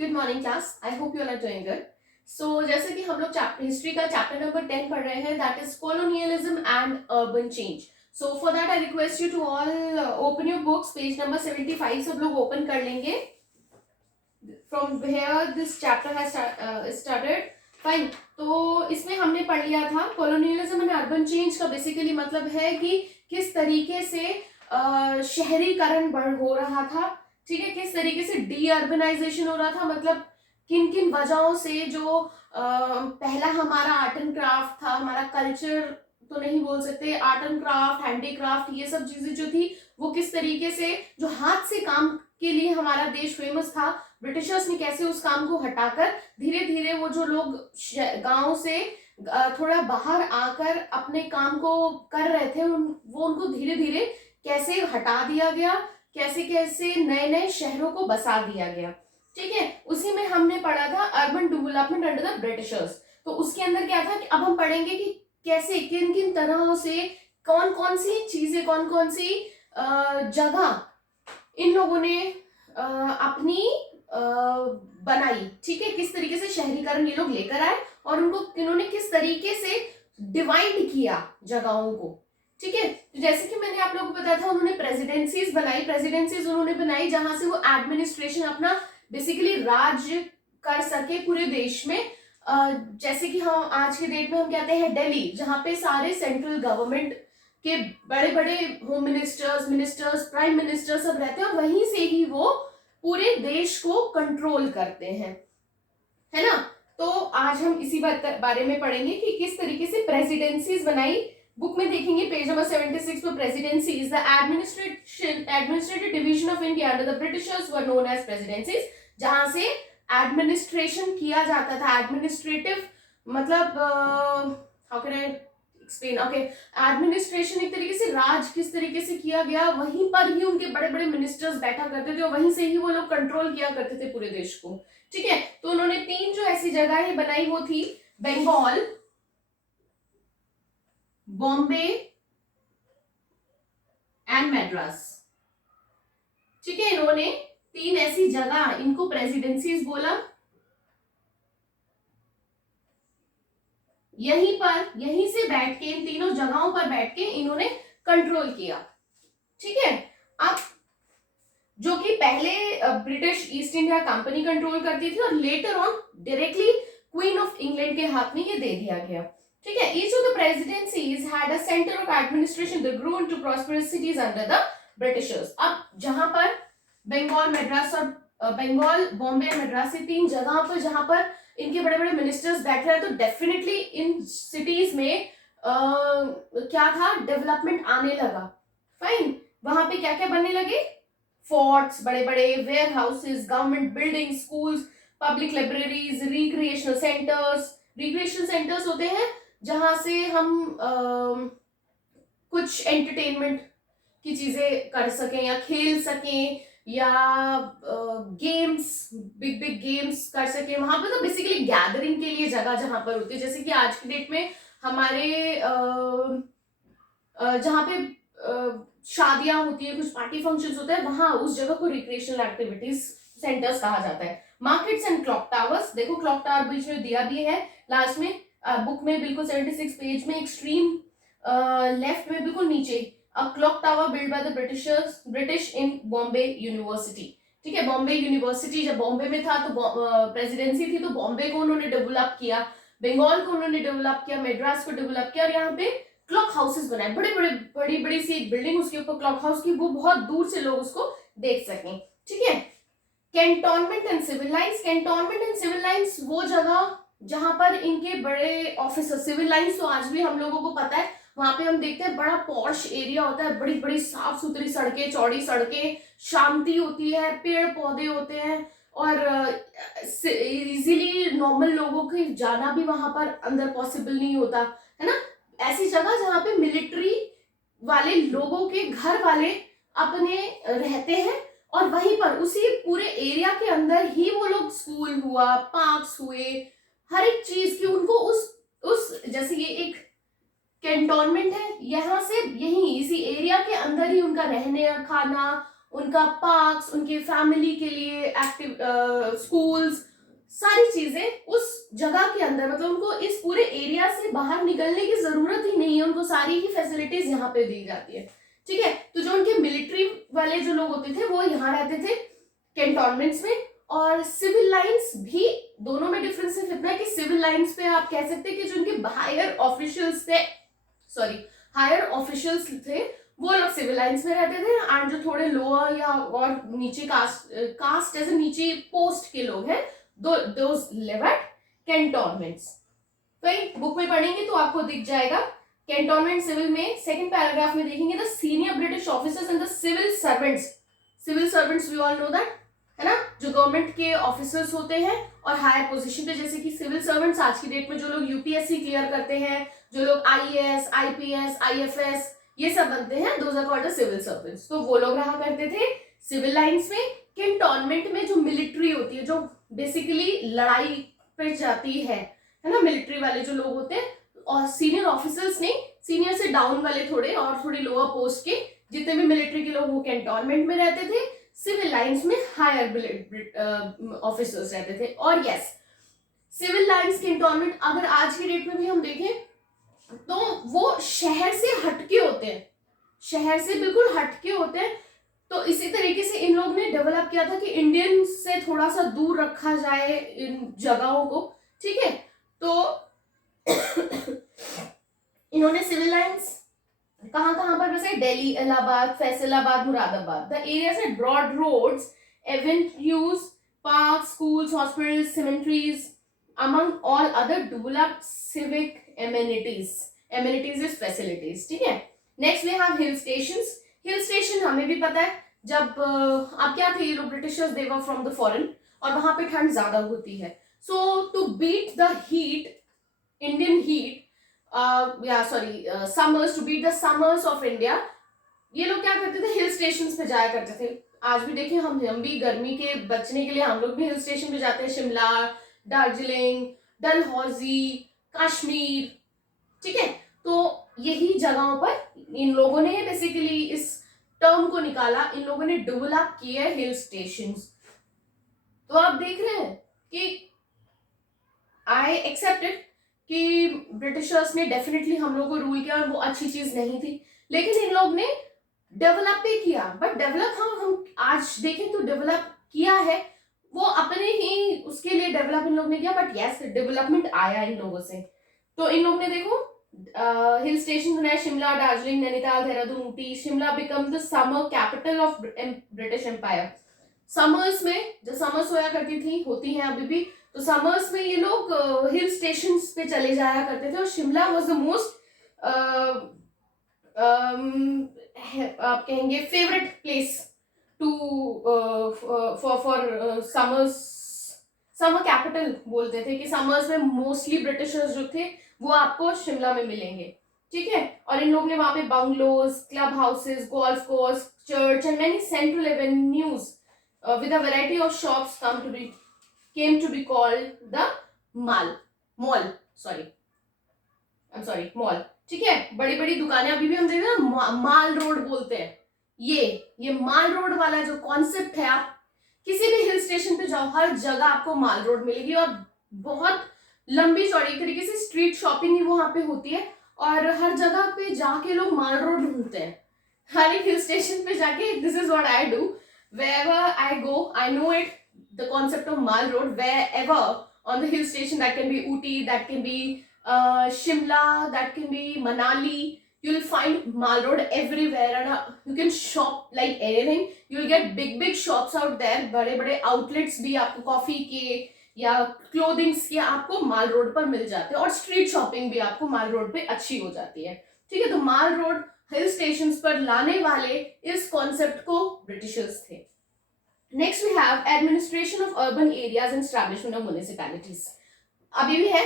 Good morning class. I hope you are doing good. So जैसे कि हम लोग हिस्ट्री का चैप्टर नंबर 10 पढ़ रहे हैं, that is colonialism and urban change. So for that I request you to all open your books, page number 75 सब लोग ओपन कर लेंगे। From where this chapter has started. Fine. तो इसमें हमने पढ़ लिया था कॉलोनियलिज्म एंड अर्बन चेंज का बेसिकली मतलब है कि किस तरीके से शहरीकरण बढ़ हो रहा था। ठीक है, किस तरीके से डी अर्बनाइजेशन हो रहा था, मतलब किन किन वजहों से जो पहला हमारा आर्ट एंड क्राफ्ट था, हमारा कल्चर तो नहीं बोल सकते, आर्ट एंड क्राफ्ट, हैंडीक्राफ्ट, ये सब चीजें जो थी वो किस तरीके से, जो हाथ से काम के लिए हमारा देश फेमस था, ब्रिटिशर्स ने कैसे उस काम को हटाकर धीरे धीरे वो जो लोग गांव से थोड़ा बाहर आकर अपने काम को कर रहे थे वो उनको धीरे धीरे कैसे हटा दिया गया, कैसे कैसे नए नए शहरों को बसा दिया गया। ठीक है, उसी में हमने पढ़ा था urban development under the Britishers. तो उसके अंदर क्या था कि अब हम पढ़ेंगे कि कैसे किन किन तरह से कौन कौन सी चीजें, कौन कौन सी जगह इन लोगों ने अपनी बनाई। ठीक है, किस तरीके से शहरीकरण ये लोग लेकर आए और उनको इन्होंने किस तरीके से डिवाइड किया जगहों को। ठीक है, तो जैसे कि मैंने आप लोगों को बताया था, उन्होंने प्रेसिडेंसीज बनाई। प्रेसिडेंसीज उन्होंने बनाई जहां से वो एडमिनिस्ट्रेशन अपना बेसिकली राज्य कर सके पूरे देश में। जैसे कि हम आज के डेट में हम कहते हैं दिल्ली, जहां पे सारे सेंट्रल गवर्नमेंट के बड़े बड़े होम मिनिस्टर्स, प्राइम मिनिस्टर सब रहते हैं और वहीं से ही वो पूरे देश को कंट्रोल करते हैं, है ना। तो आज हम इसी बारे में पढ़ेंगे कि किस तरीके से प्रेसिडेंसीज बनाई। बुक में देखेंगे पेज नंबर 76 पर, presidency is the administrative division of India under the Britishers were known as presidencies, जहां से एडमिनिस्ट्रेशन किया जाता था। एडमिनिस्ट्रेटिव मतलब how can I explain, okay, administration एक तरीके से राज किस तरीके से किया गया, वहीं पर ही उनके बड़े बड़े मिनिस्टर्स बैठा करते थे और वहीं से ही वो लोग कंट्रोल किया करते थे पूरे देश को। ठीक है, तो उन्होंने 3 जो ऐसी जगह बनाई वो थी बंगाल, बॉम्बे एंड मैड्रास। ठीक है, इन्होंने 3 ऐसी जगह, इनको प्रेसिडेंसीज बोला। यहीं से बैठ के, इन तीनों जगहों पर बैठ के इन्होंने कंट्रोल किया। ठीक है, अब जो कि पहले British East India Company control करती थी और later on directly Queen of England के हाथ में ये दे दिया गया। ठीक है, each of the presidencies had a centre of administration that grew into prosperous cities under the Britishers. अब जहां पर बंगाल, मद्रास और बंगाल, बॉम्बे, मद्रास, 3 जगह पर जहां पर इनके बड़े बड़े मिनिस्टर्स बैठ रहे हैं, तो डेफिनेटली इन सिटीज में क्या था, डेवलपमेंट आने लगा। फाइन, वहां पे क्या क्या बनने लगे, फोर्ट्स, बड़े बड़े warehouses, government building, schools, public libraries, recreational centres होते हैं जहां से हम कुछ एंटरटेनमेंट की चीजें कर सकें या खेल सकें या गेम्स, बिग बिग गेम्स कर सकें। वहां पे तो बेसिकली गैदरिंग के लिए जगह जहां पर होती है, जैसे कि आज की डेट में हमारे जहां पे शादियां होती है, कुछ पार्टी फंक्शंस होते हैं, वहां उस जगह को रिक्रिएशनल एक्टिविटीज सेंटर्स कहा जाता है। मार्केट्स एंड क्लॉक टावर्स, देखो क्लॉक टावर बीच में दिया भी है लास्ट में, बुक में बिल्कुल 76 पेज में एक्सट्रीम लेफ्ट में बिल्कुल नीचे, a clock tower build by the British in Bombay university. ठीक है, बॉम्बे यूनिवर्सिटी जब बॉम्बे में था तो प्रेसिडेंसी थी, तो बॉम्बे को उन्होंने डेवलप किया, बंगाल को उन्होंने डेवलप किया, मद्रास को डेवलप किया और यहाँ पे क्लॉक हाउसेस बनाए, बड़े बड़े बड़ी बड़ी सी एक बिल्डिंग, उसके ऊपर क्लॉक हाउस की, वो बहुत दूर से लोग उसको देख सकें। ठीक है, cantonment and civil lines. Cantonment and civil lines वो जगह जहां पर इनके बड़े ऑफिसर, सिविल लाइन्स तो आज भी हम लोगों को पता है, वहां पे हम देखते हैं बड़ा पॉश एरिया होता है, बड़ी बड़ी साफ सुथरी सड़कें, चौड़ी सड़कें, शांति होती है, पेड़ पौधे होते हैं और इजीली नॉर्मल लोगों के जाना भी वहां पर अंदर पॉसिबल नहीं होता, है ना। ऐसी जगह जहां पे मिलिट्री वाले लोगों के घर वाले अपने रहते हैं और वहीं पर उसी पूरे एरिया के अंदर ही वो लोग, स्कूल हुआ, पार्क्स हुए, हर एक चीज की उनको उस जैसे ये एक कैंटोनमेंट है, यहाँ से यही इसी एरिया के अंदर ही उनका रहने खाना उनका पार्क्स, उनके फैमिली के लिए एक्टिव स्कूल्स, सारी चीजें उस जगह के अंदर, मतलब उनको इस पूरे एरिया से बाहर निकलने की जरूरत ही नहीं है, उनको सारी ही फैसिलिटीज यहाँ पे दी जाती है। ठीक है, तो जो उनके मिलिट्री वाले जो लोग होते थे वो यहाँ रहते थे कैंटोनमेंट्स में, और सिविल लाइंस भी, दोनों में डिफरेंस सिर्फ इतना है कि सिविल लाइंस पे आप कह सकते हैं कि जो उनके हायर ऑफिशियल्स थे, हायर ऑफिशियल्स थे, वो लोग सिविल लाइंस में रहते थे, एंड जो थोड़े लोअर या और नीचे कास्ट जैसे नीचे पोस्ट के लोग हैं, दोज लिव एट कैंटोनमेंट्स। तो बुक में पढ़ेंगे तो आपको दिख जाएगा। कैंटोनमेंट सिविल में सेकंड पैराग्राफ में देखेंगे, the senior British officers and the civil servants we all know that, है ना, जो गवर्नमेंट के ऑफिसर्स होते हैं और हायर पोजीशन पे, जैसे कि सिविल सर्वेंट्स आज की डेट में जो लोग यूपीएससी क्लियर करते हैं, जो लोग आईएएस, आईपीएस, आईएफएस ये सब बनते हैं, those are called the civil servants. तो वो लोग रहा करते थे सिविल लाइंस में। कैंटोनमेंट में जो मिलिट्री होती है, जो बेसिकली लड़ाई पे जाती है ना, मिलिट्री वाले जो लोग होते हैं, और सीनियर ऑफिसर्स नहीं, सीनियर से डाउन वाले थोड़े और थोड़ी लोअर पोस्ट के जितने भी मिलिट्री के लोग वो कैंटोनमेंट में रहते थे। सिविल लाइंस में हायर ऑफिसर्स रहते थे। और यस, सिविल लाइंस कैंटोनमेंट अगर आज की डेट में भी हम देखें तो वो शहर से हटके होते हैं, शहर से बिल्कुल हटके होते हैं। तो इसी तरीके से इन लोग ने डेवलप किया था कि इंडियन से थोड़ा सा दूर रखा जाए इन जगहों को। ठीक है, तो इन्होंने सिविल लाइंस कहां कहां पर बसाई? Delhi, Allahabad, Faisalabad, Moradabad. The areas at broad roads, avenues, park, schools, hospitals, cemeteries, among all other developed civic amenities is facilities। ठीक है, next we have hill stations. Hill station हमें भी पता है, जब आप क्या थे, ये लोग Britishers, they were from the foreign, और वहां पे ठंड ज्यादा होती है। So to beat the heat, Indian heat, summers, to beat the summers of India, ये लोग क्या करते थे, हिल स्टेशंस पे जाया करते थे। आज भी देखिए, हम भी गर्मी के बचने के लिए हम लोग भी हिल स्टेशन पे जाते हैं, शिमला, दार्जिलिंग, डलहौजी, कश्मीर। ठीक है, तो यही जगहों पर इन लोगों ने बेसिकली इस टर्म को निकाला, इन लोगों ने डेवलप किए हिल स्टेशंस। तो आप देख रहे हैं कि आई एक्सेप्टेड कि ब्रिटिशर्स ने डेफिनेटली हम लोग को रूल किया और वो अच्छी चीज नहीं थी, लेकिन इन लोग ने डेवलप भी किया। बट डेवलप हम आज देखें तो डेवलप किया है, वो अपने ही उसके लिए डेवलप इन लोग ने किया, बट यस, डेवलपमेंट आया इन लोगों से। तो इन लोग ने देखो हिल स्टेशन बनाया, Shimla, Darjeeling, Nainital, Dehradun, Ooty. Shimla become the summer capital of British empire. Summers में जो समर्स होया करती थी, होती हैं अभी भी, तो समर्स में ये लोग हिल स्टेशन पे चले जाया करते थे, और शिमला वॉज द मोस्ट आप कहेंगे favourite place to for summers, summer capital बोलते थे कि समर्स में मोस्टली ब्रिटिशर्स जो थे वो आपको शिमला में मिलेंगे। ठीक है, और इन लोग ने वहां पे bungalows, club houses, golf course, church and many central avenues with a variety of shops came to be called the mall। ठीक है, बड़ी बड़ी दुकानें अभी भी हम देख रहे हैं, माल रोड बोलते हैं। ये माल रोड वाला जो कॉन्सेप्ट है, आप किसी भी हिल स्टेशन पे जाओ, हर जगह आपको माल रोड मिलेगी, और बहुत लंबी चौड़ी तरीके से स्ट्रीट शॉपिंग ही वहां पे होती है, और हर जगह पे जाके लोग माल रोड ढूंढते हैं। हर एक हिल स्टेशन पे जाके, this is what I do wherever I go, I know it, the concept of Mall Road, wherever on the hill station, that can be Ooty, that can be Shimla, that can be Manali, you'll find Mall Road everywhere, and you can shop like anything। You'll get big shops out there, बड़े बड़े outlets भी आपको coffee के या clothings के आपको माल road पर मिल जाते हैं, और स्ट्रीट शॉपिंग भी आपको माल रोड पे अच्छी हो जाती है। ठीक है, तो माल रोड हिल स्टेशन पर लाने वाले इस कॉन्सेप्ट को ब्रिटिशर्स थे। Next we have administration of urban areas and establishment of municipalities. अभी भी है,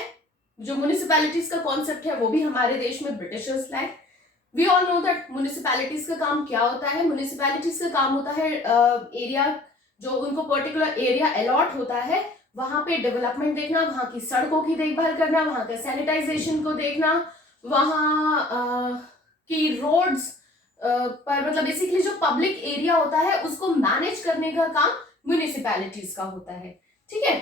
जो म्युनिसिपैलिटीज का कॉन्सेप्ट है वो भी हमारे देश में ब्रिटिशर्स लाए। We all know that municipalities का काम क्या होता है। म्युनिसिपैलिटीज का काम होता है एरिया, जो उनको पर्टिकुलर एरिया अलॉट होता है, वहां पे डेवलपमेंट देखना, वहां की सड़कों की देखभाल करना, वहां के सैनिटाइजेशन को देखना, वहां की रोड्स पर मतलब बेसिकली जो पब्लिक एरिया होता है उसको मैनेज करने का काम म्यूनिसिपैलिटीज का होता है, ठीक है।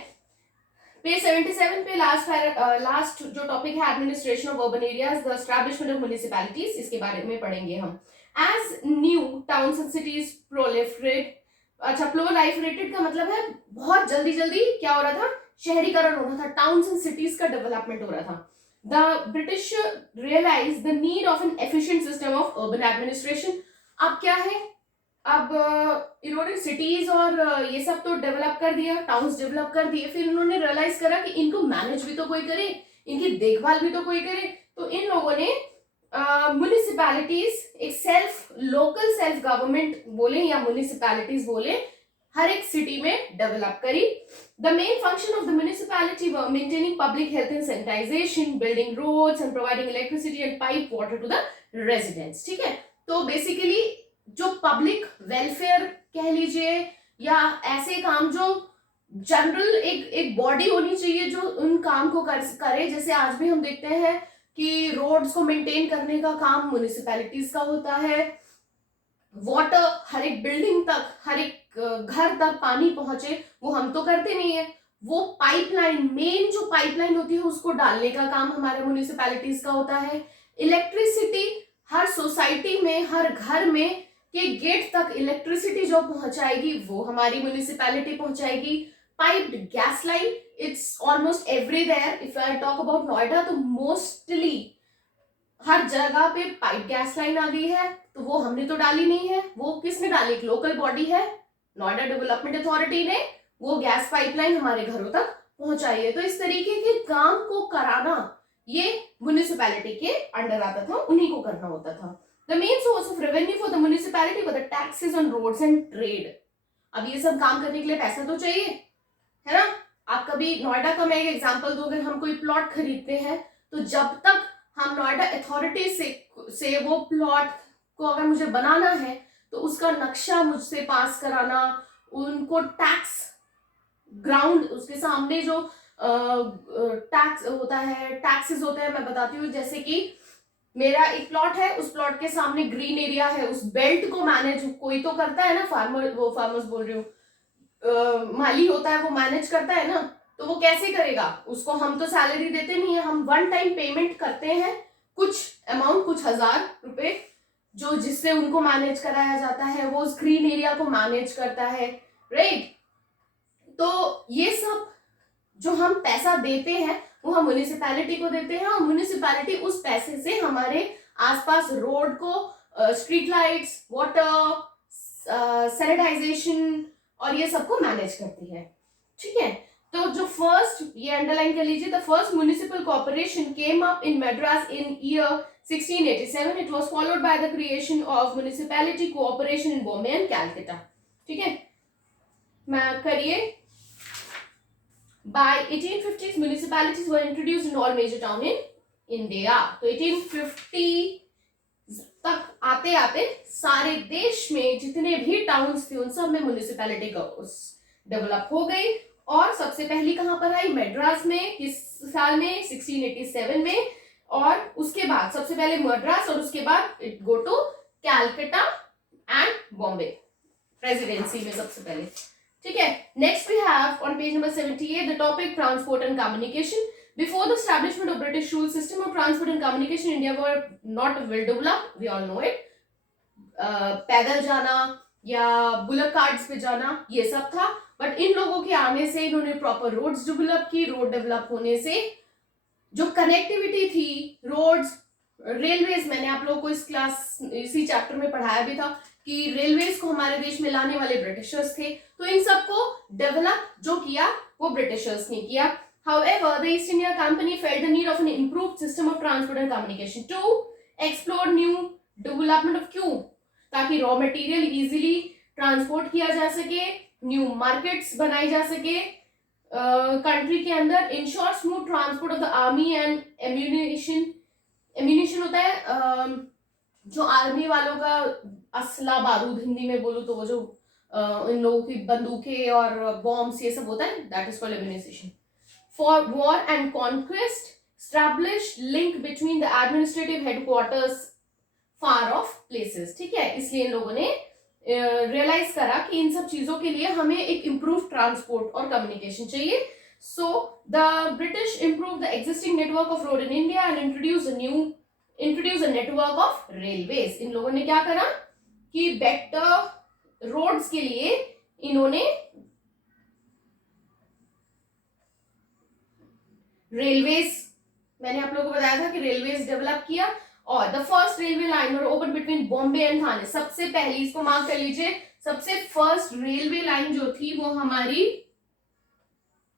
पेज 77 पे लास्ट जो टॉपिक है administration of urban areas the establishment of municipalities, इसके बारे में पढ़ेंगे हम। As new towns and cities proliferate, अच्छा प्रोलाइफरेटेड का मतलब है बहुत जल्दी जल्दी क्या हो रहा था, शहरीकरण हो रहा था, टाउन्स एंड सिटीज का डेवलपमेंट हो रहा था। The British realise the need of an efficient system of urban administration. अब क्या है, अब इन्होंने सिटीज और ये सब तो डेवलप कर दिया, टाउन्स डेवलप कर दिए, फिर इन्होंने रियलाइज करा कि इनको मैनेज भी तो कोई करे, इनकी देखभाल भी तो कोई करे, तो इन लोगों ने म्युनिसिपैलिटीज एक लोकल सेल्फ गवर्नमेंट बोले या म्युनिसिपैलिटीज बोले, हर एक सिटी में डेवलप करी। The main function of the municipality were maintaining public health and sanitization, building roads and providing electricity and pipe water to the residents, ठीक है। तो बेसिकली जो पब्लिक वेलफेयर कह लीजिए या ऐसे काम जो जनरल एक बॉडी होनी चाहिए जो उन काम को करे, जैसे आज भी हम देखते हैं कि रोड्स को मेंटेन करने का काम म्युनिसिपैलिटीज का होता है, वाटर हर एक बिल्डिंग तक, हर एक घर तक पानी पहुंचे, वो हम तो करते नहीं है, वो पाइपलाइन, मेन जो पाइपलाइन होती है उसको डालने का काम हमारे म्युनिसिपैलिटीज का होता है। इलेक्ट्रिसिटी हर सोसाइटी में, हर घर में के गेट तक इलेक्ट्रिसिटी जो पहुंचाएगी वो हमारी म्युनिसिपैलिटी पहुंचाएगी। Piped gas line, it's almost everywhere, if I talk about Noida तो मोस्टली हर जगह पे पाइप गैस लाइन आ गई है, तो वो हमने तो डाली नहीं है, वो किसने डाली, एक लोकल बॉडी है नोएडा डेवलपमेंट अथॉरिटी ने वो गैस पाइपलाइन हमारे घरों तक पहुंचाई है। तो इस तरीके के काम को कराना ये म्युनिसिपैलिटी के अंडर आता था, उन्हीं को करना होता था। The main source of revenue for the municipality were the taxes on roads and trade. अब ये सब काम करने के लिए पैसा तो चाहिए, है ना। आप कभी नोएडा का मैं एक एग्जांपल दूं, अगर हम कोई प्लॉट खरीदते हैं तो जब तक हम नोएडा अथॉरिटी से वो प्लॉट को अगर मुझे बनाना है तो उसका नक्शा मुझसे पास कराना, उनको टैक्स ग्राउंड, उसके सामने जो टैक्स होता है, टैक्सेस होते हैं, मैं बताती हूँ। जैसे कि मेरा एक प्लॉट है, उस प्लॉट के सामने ग्रीन एरिया है, उस बेल्ट को मैनेज कोई तो करता है ना, फार्मर्स बोल रही हूँ, माली होता है वो मैनेज करता है ना, तो वो कैसे करेगा, उसको हम तो सैलरी देते नहीं है, हम वन टाइम पेमेंट करते हैं, कुछ अमाउंट, कुछ 1000 रुपए, जो जिससे उनको मैनेज कराया जाता है, वो उस ग्रीन एरिया को मैनेज करता है, राइट। तो ये सब जो हम पैसा देते हैं वो हम म्युनिसिपैलिटी को देते हैं, और म्युनिसिपैलिटी उस पैसे से हमारे आसपास रोड को, स्ट्रीट लाइट्स, वाटर, सैनिटाइजेशन और ये सबको मैनेज करती है, ठीक है। तो जो फर्स्ट, ये अंडरलाइन कर लीजिए, the first municipal corporation came up in Madras in year 1687. It was followed by the creation of municipality cooperation in Bombay and Calcutta, ठीक है। मैं करिए। By 1850s, municipalities were introduced in all major towns in India. तो 1850 तक आते आते सारे देश में जितने भी टाउन्स थे उन सब में म्युनिसिपैलिटी का डेवलप हो गई। और सबसे पहली कहां पर आई, मद्रास में, किस साल में, 1687 में, और उसके बाद सबसे पहले मद्रास और उसके बाद it go to Calcutta and Bombay presidency में सबसे पहले, ठीक है। Next we have on page number 78 the topic transport and communication. Before the establishment of British rule system of transport and communication India were not well developed, we all know it. पैदल जाना या bullock cards पे जाना ये सब था, but in लोगों के आने से इन्होंने प्रॉपर रोड्स डेवलप की। रोड डेवलप होने से जो कनेक्टिविटी थी, रोड्स, रेलवेज, मैंने आप लोगों को इसी चैप्टर में पढ़ाया भी था कि रेलवेज को हमारे देश में लाने वाले ब्रिटिशर्स थे, तो इन सबको डेवलप जो किया वो ब्रिटिशर्स ने किया। However, the East India Company felt the need of an improved system of transport and communication to explore new development of क्यों, ताकि रॉ मटेरियल इजीली ट्रांसपोर्ट किया जा सके, न्यू मार्केट्स बनाई जा सके कंट्री के अंदर, ensure smooth transport of the army and ammunition होता है जो आर्मी वालों का असला बारूद, हिंदी में बोलूं तो वो जो इन लोगों की बंदूकें और बॉम्ब्स ये सब होता है, that is called ammunition. For war and conquest, established link between the administrative headquarters far of places, ठीक है। इसलिए इन लोगों ने रियलाइज करा कि इन सब चीजों के लिए हमें एक इम्प्रूव ट्रांसपोर्ट और कम्युनिकेशन चाहिए। So the British improve the existing network of road in India and introduce a network of railways. इन लोगों ने क्या करा कि बेटर रोड्स के लिए इन्होंने रेलवेज, मैंने आप लोगों को बताया था कि रेलवेज डेवलप किया। और द फर्स्ट रेलवे लाइन और ओपन बिटवीन बॉम्बे एंड थाने, सबसे पहली, इसको मार्क कर लीजिए, सबसे फर्स्ट रेलवे लाइन जो थी वो हमारी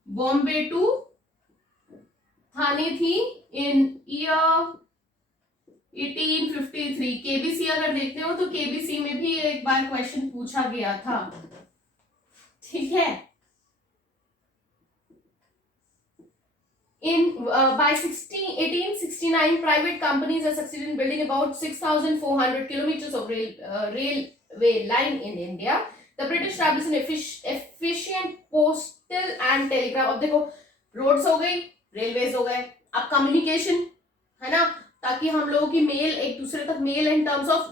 बॉम्बे टू थाने थी इन ईयर 1853। केबीसी अगर देखते हो तो केबीसी में भी एक बार क्वेश्चन पूछा गया था, ठीक है। By 1869, private companies have succeeded in building about 6,400 kilometers of railway line in India. The British established an efficient postal and telegraph. अब देखो रोड्स हो गई, रेलवेज हो गए, अब कम्युनिकेशन है ना, ताकि हम लोगों की मेल एक दूसरे तक, मेल इन टर्म्स ऑफ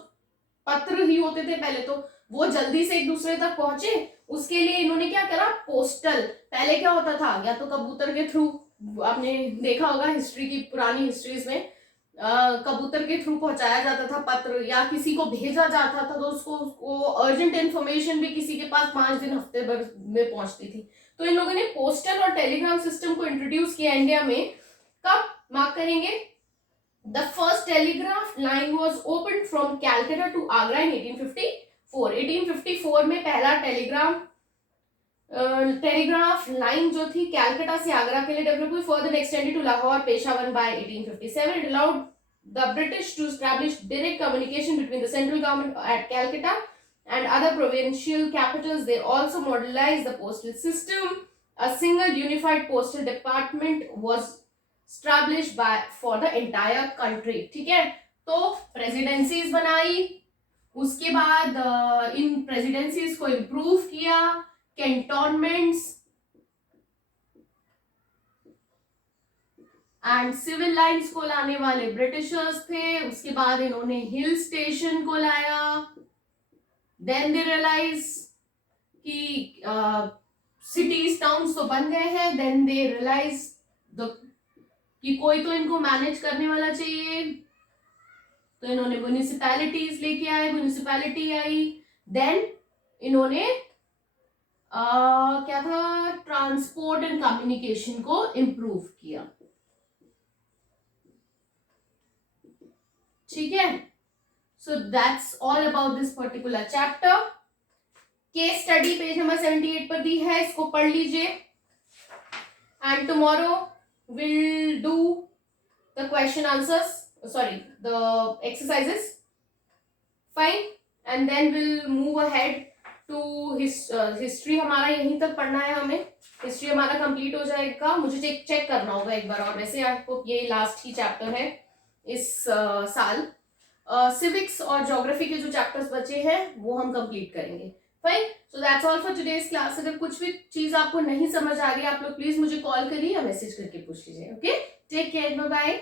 पत्र ही होते थे पहले, तो वो जल्दी से एक दूसरे तक पहुंचे, उसके लिए इन्होंने क्या करा, पोस्टल। पहले क्या होता था, या तो कबूतर के थ्रू, आपने देखा होगा हिस्ट्री की पुरानी हिस्ट्रीज में, कबूतर के थ्रू पहुंचाया जाता था पत्र, या किसी को भेजा जाता था तो उसको अर्जेंट इंफॉर्मेशन भी किसी के पास 5 दिन हफ्ते भर में पहुंचती थी। तो इन लोगों ने पोस्टल और टेलीग्राम सिस्टम को इंट्रोड्यूस किया इंडिया में। कब मार्क करेंगे, the first telegraph line was open from Calcutta to Agra in 1854। 1854 में पहला टेलीग्राफ लाइन जो थी कैलकाटा से आगरा के लिए डेवलप हुई। Further extended to Lahore, Peshawar by 1857। It allowed the British to establish direct communication between the central government at Calcutta and other provincial capitals. They also modernized the postal system. A single unified postal department was established for the entire country, ठीक है। तो presidencies बनाई, उसके बाद इन presidencies को improve किया, cantonments and civil lines को लाने वाले ब्रिटिशर्स थे। उसके बाद इन्होंने हिल स्टेशन को लाया। देन दे रियलाइज कि सिटीज टाउन्स तो बन गए हैं। देन दे रियलाइज कि कोई तो इनको मैनेज करने वाला चाहिए, तो इन्होंने म्युनिसिपैलिटीज लेके आए, म्युनिसिपैलिटी आई। देन इन्होंने क्या था, ट्रांसपोर्ट एंड कम्युनिकेशन को इम्प्रूव किया, ठीक है। So that's all about this particular chapter. Case study page number 78 पर दी है, इसको पढ़ लीजिए। And tomorrow will do the question answers, sorry the exercises, fine. And then will move ahead to history. हमारा यहीं तक पढ़ना है हमें, हिस्ट्री हमारा कंप्लीट हो जाएगा। मुझे चेक करना होगा एक बार और, वैसे आपको ये लास्ट ही चैप्टर है इस साल। सिविक्स और ज्योग्राफी के जो चैप्टर्स बचे हैं वो हम कंप्लीट करेंगे, fine. So that's all for today's class. अगर कुछ भी चीज आपको नहीं समझ आ रही है, आप लोग प्लीज मुझे कॉल करिए या मैसेज करके पूछ लीजिए। Okay, take care, bye bye.